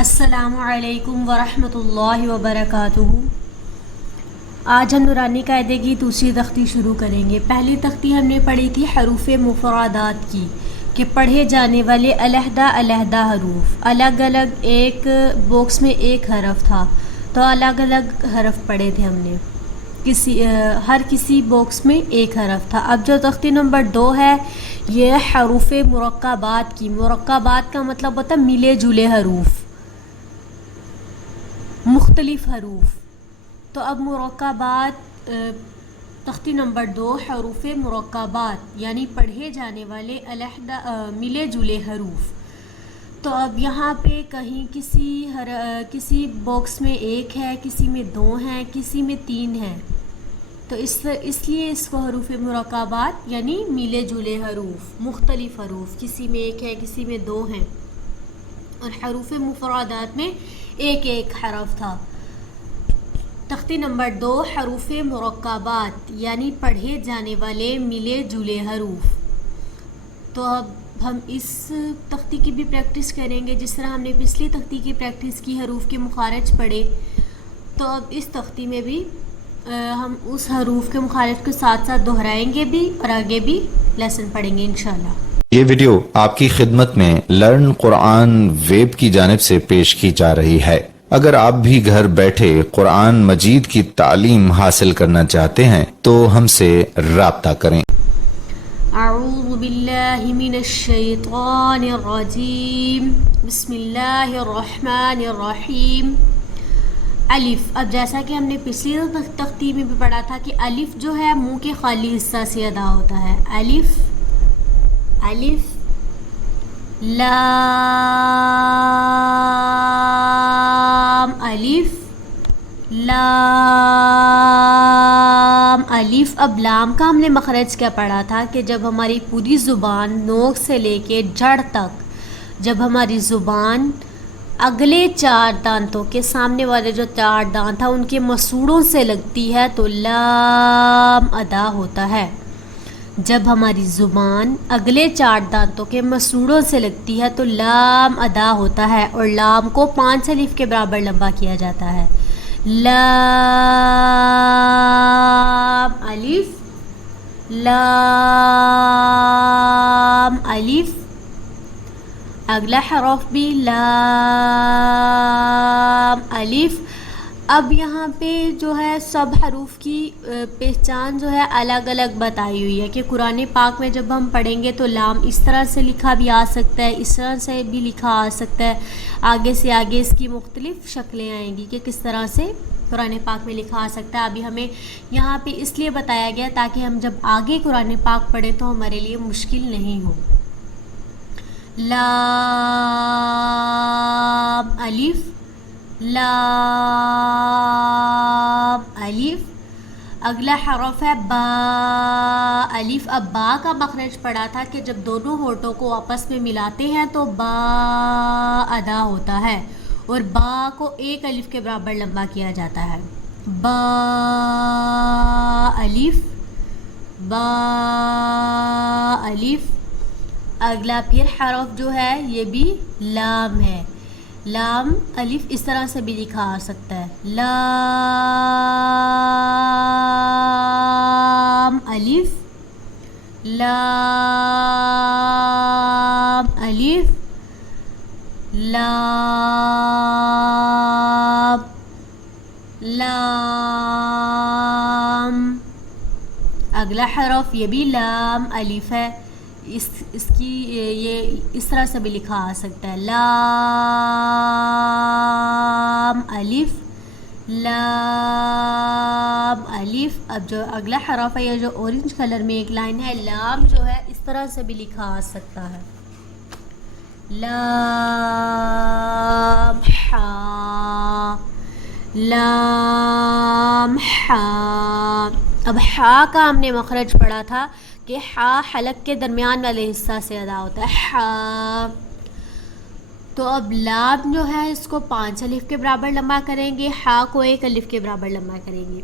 السلام علیکم ورحمۃ اللہ وبرکاتہ۔ آج ہم نورانی قاعدے کی دوسری تختی شروع کریں گے۔ پہلی تختی ہم نے پڑھی تھی حروف مفردات کی، کہ پڑھے جانے والے علیحدہ علیحدہ حروف، الگ الگ ایک باکس میں ایک حرف تھا تو الگ الگ حرف پڑھے تھے ہم نے، ہر کسی باکس میں ایک حرف تھا۔ اب جو تختی نمبر 2 ہے یہ حروف مرکبات کی۔ مرکبات کا مطلب ہوتا ہے ملے جلے حروف، مختلف حروف۔ تو اب مرکبات، تختی نمبر 2 حروف مرکبات یعنی پڑھے جانے والے علیحدہ ملے جلے حروف۔ تو اب یہاں پہ کہیں کسی باکس میں ایک ہے، کسی میں 2 ہیں، کسی میں 3 ہیں، تو اس لیے اس کو حروف مرکبات یعنی ملے جلے حروف، مختلف حروف، کسی میں ایک ہے، کسی میں 2 ہیں، اور حروف مفردات میں ایک ایک حرف تھا۔ تختی نمبر 2 حروف مرکبات یعنی پڑھے جانے والے ملے جلے حروف۔ تو اب ہم اس تختی کی بھی پریکٹس کریں گے، جس طرح ہم نے پچھلی تختی کی پریکٹس کی، حروف کے مخارج پڑھے، تو اب اس تختی میں بھی ہم اس حروف کے مخارج کے ساتھ ساتھ دہرائیں گے بھی اور آگے بھی لیسن پڑھیں گے انشاءاللہ۔ یہ ویڈیو آپ کی خدمت میں لرن قرآن ویب کی جانب سے پیش کی جا رہی ہے۔ اگر آپ بھی گھر بیٹھے قرآن مجید کی تعلیم حاصل کرنا چاہتے ہیں تو ہم سے رابطہ کریں۔ اعوذ باللہ من الشیطان الرجیم، بسم اللہ الرحمن الرحیم۔ الف، اب جیسا کہ ہم نے پچھلی تختی میں بھی پڑھا تھا کہ الف جو ہے منہ کے خالی حصہ سے ادا ہوتا ہے۔ الف الف، لام الف، لام الف۔ اب لام کا ہم نے مخرج کیا پڑھا تھا کہ جب ہماری پوری زبان نوک سے لے کے جڑ تک، جب ہماری زبان اگلے 4 دانتوں کے سامنے والے جو 4 دانت ہیں ان کے مسوڑوں سے لگتی ہے تو لام ادا ہوتا ہے۔ جب ہماری زبان اگلے 4 دانتوں کے مسوڑوں سے لگتی ہے تو لام ادا ہوتا ہے، اور لام کو 5 الف کے برابر لمبا کیا جاتا ہے۔ لام الف، لام الف۔ اگلا حرف بھی لام الف۔ اب یہاں پہ جو ہے سب حروف کی پہچان جو ہے الگ الگ بتائی ہوئی ہے، کہ قرآن پاک میں جب ہم پڑھیں گے تو لام اس طرح سے لکھا بھی آ سکتا ہے، اس طرح سے بھی لکھا آ سکتا ہے، آگے سے آگے اس کی مختلف شکلیں آئیں گی کہ کس طرح سے قرآن پاک میں لکھا آ سکتا ہے۔ ابھی ہمیں یہاں پہ اس لیے بتایا گیا تاکہ ہم جب آگے قرآن پاک پڑھیں تو ہمارے لیے مشکل نہیں ہو۔ لام الف، لام الف۔ اگلا حرف ہے با الف۔ اب با کا مخرج پڑا تھا کہ جب دونوں ہونٹوں کو آپس میں ملاتے ہیں تو با ادا ہوتا ہے، اور با کو 1 الف کے برابر لمبا کیا جاتا ہے۔ با الف، با الف۔ اگلا پھر حرف جو ہے یہ بھی لام ہے۔ لام الف اس طرح سے بھی لکھا آ سکتا ہے، لام الف، لام الف، لام، لام۔ اگلا حرف یہ بھی لام الف ہے، اس کی یہ اس طرح سے بھی لکھا آ سکتا ہے، لام الف، لام الف۔ اب جو اگلا حرف ہے یہ جو اورنج کلر میں ایک لائن ہے، لام جو ہے اس طرح سے بھی لکھا آ سکتا ہے، لام حا، لام حا۔ اب حا کا ہم نے مخرج پڑھا تھا کہ حا حلق کے درمیان والے حصہ سے ادا ہوتا ہے، حا۔ تو اب لام جو ہے اس کو 5 الف کے برابر لمبا کریں گے، حا کو 1 الف کے برابر لمبا کریں گے۔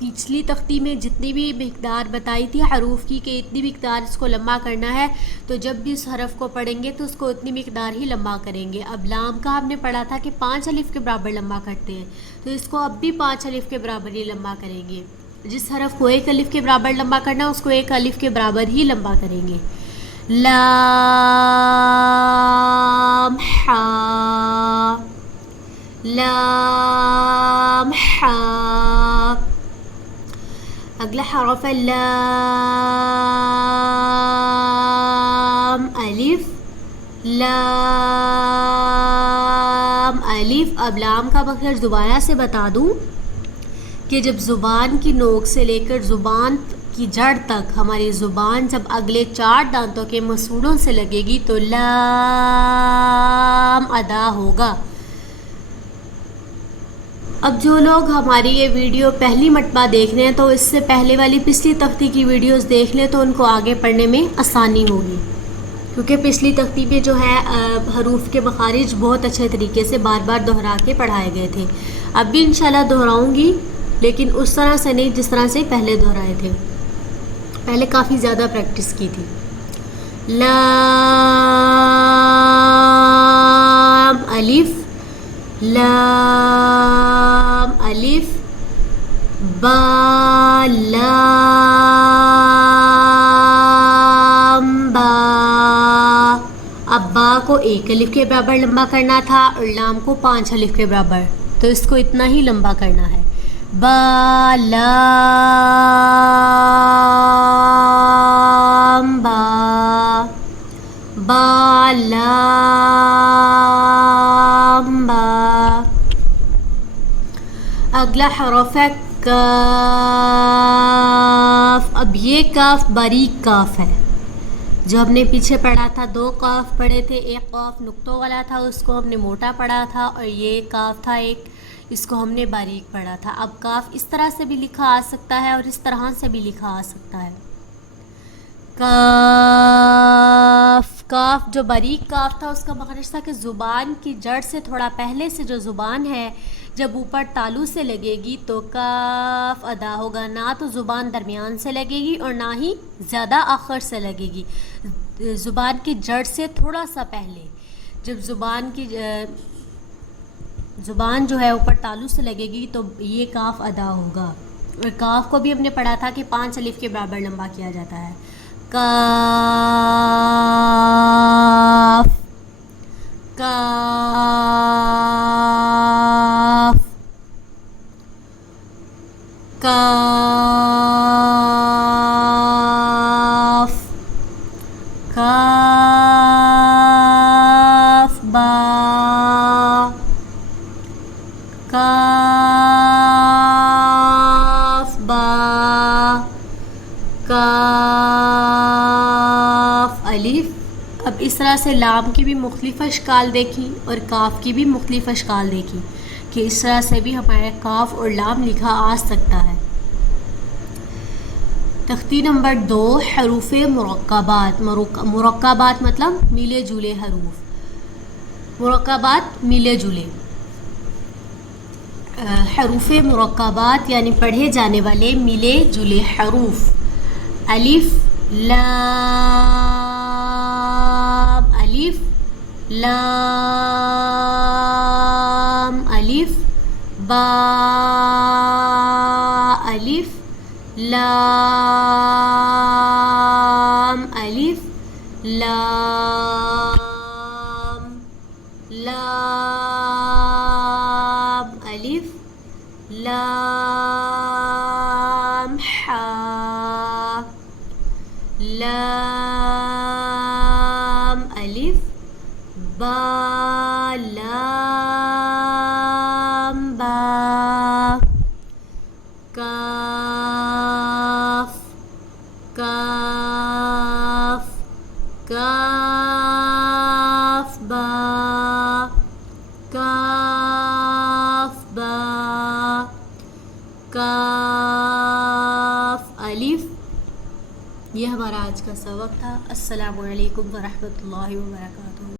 پچھلی تختی میں جتنی بھی مقدار بتائی تھی حروف کی کہ اتنی مقدار اس کو لمبا کرنا ہے، تو جب بھی اس حرف کو پڑھیں گے تو اس کو اتنی مقدار ہی لمبا کریں گے. اب لام کا ہم نے پڑھا تھا کہ 5 الف کے برابر لمبا کرتے ہیں، تو اس کو اب بھی 5 الف کے برابر ہی لمبا کریں گے. جس حرف کو 1 الف کے برابر لمبا کرنا اس کو 1 الف کے برابر ہی لمبا کریں گے. لام حا، لام حا. اگلا حرف ہے لام الف، لام الف. اب لام کا مخرج دوبارہ سے بتا دوں کہ جب زبان کی نوک سے لے کر زبان کی جڑ تک ہماری زبان جب اگلے 4 دانتوں کے مسوڑوں سے لگے گی تو لام ادا ہوگا. اب جو لوگ ہماری یہ ویڈیو پہلی مرتبہ دیکھ رہے ہیں تو اس سے پہلے والی پچھلی تختی کی ویڈیوز دیکھ لیں تو ان کو آگے پڑھنے میں آسانی ہوگی، کیونکہ پچھلی تختی میں جو ہے حروف کے مخارج بہت اچھے طریقے سے بار بار دہرا کے پڑھائے گئے تھے. اب بھی انشاءاللہ دہراؤں گی، لیکن اس طرح سے نہیں جس طرح سے پہلے دہرائے تھے. پہلے کافی زیادہ پریکٹس کی تھی. لام الف، لام الف. با، لام با. اب با کو 1 الف کے برابر لمبا کرنا تھا اور لام کو 5 الف کے برابر، تو اس کو اتنا ہی لمبا کرنا ہے. با لام با، با لام با. اگلا حرف ہے کاف. اب یہ کاف باریک کاف ہے. جو ہم نے پیچھے پڑھا تھا 2 کاف پڑھے تھے، ایک کاف نقطوں والا تھا اس کو ہم نے موٹا پڑھا تھا، اور یہ کاف تھا ایک، اس کو ہم نے باریک پڑھا تھا. اب کاف اس طرح سے بھی لکھا آ سکتا ہے اور اس طرح سے بھی لکھا آ سکتا ہے. کاف، کاف جو باریک کاف تھا اس کا مخرج تھا کہ زبان کی جڑ سے تھوڑا پہلے سے جو زبان ہے جب اوپر تالو سے لگے گی تو کاف ادا ہوگا. نہ تو زبان درمیان سے لگے گی اور نہ ہی زیادہ آخر سے لگے گی. زبان کی جڑ سے تھوڑا سا پہلے جب زبان جو ہے اوپر تالو سے لگے گی تو یہ کاف ادا ہوگا. اور کاف کو بھی ہم نے پڑھا تھا کہ 5 الف کے برابر لمبا کیا جاتا ہے. کاف، کاف، کاف، کاف با، کاف با، کاف الف. اب اس طرح سے لام کی بھی مختلف اشکال دیکھی اور کاف کی بھی مختلف اشکال دیکھی کہ اس طرح سے بھی ہمارا کاف اور لام لکھا آ سکتا ہے. تختی نمبر 2 حروف مرکبات. مرکبات مطلب ملے جلے حروف. مرکبات ملے جلے حروف مرکبات یعنی پڑھے جانے والے ملے جلے حروف. الف، لام الف، لام الف. با الف، لام الف، لام، لام الف، لام حا، لام الف. با لام با. کاف، کاف، کاف با، کاف با، کاف الف. یہ ہمارا آج کا سبق تھا. السلام علیکم ورحمۃ اللہ وبرکاتہ.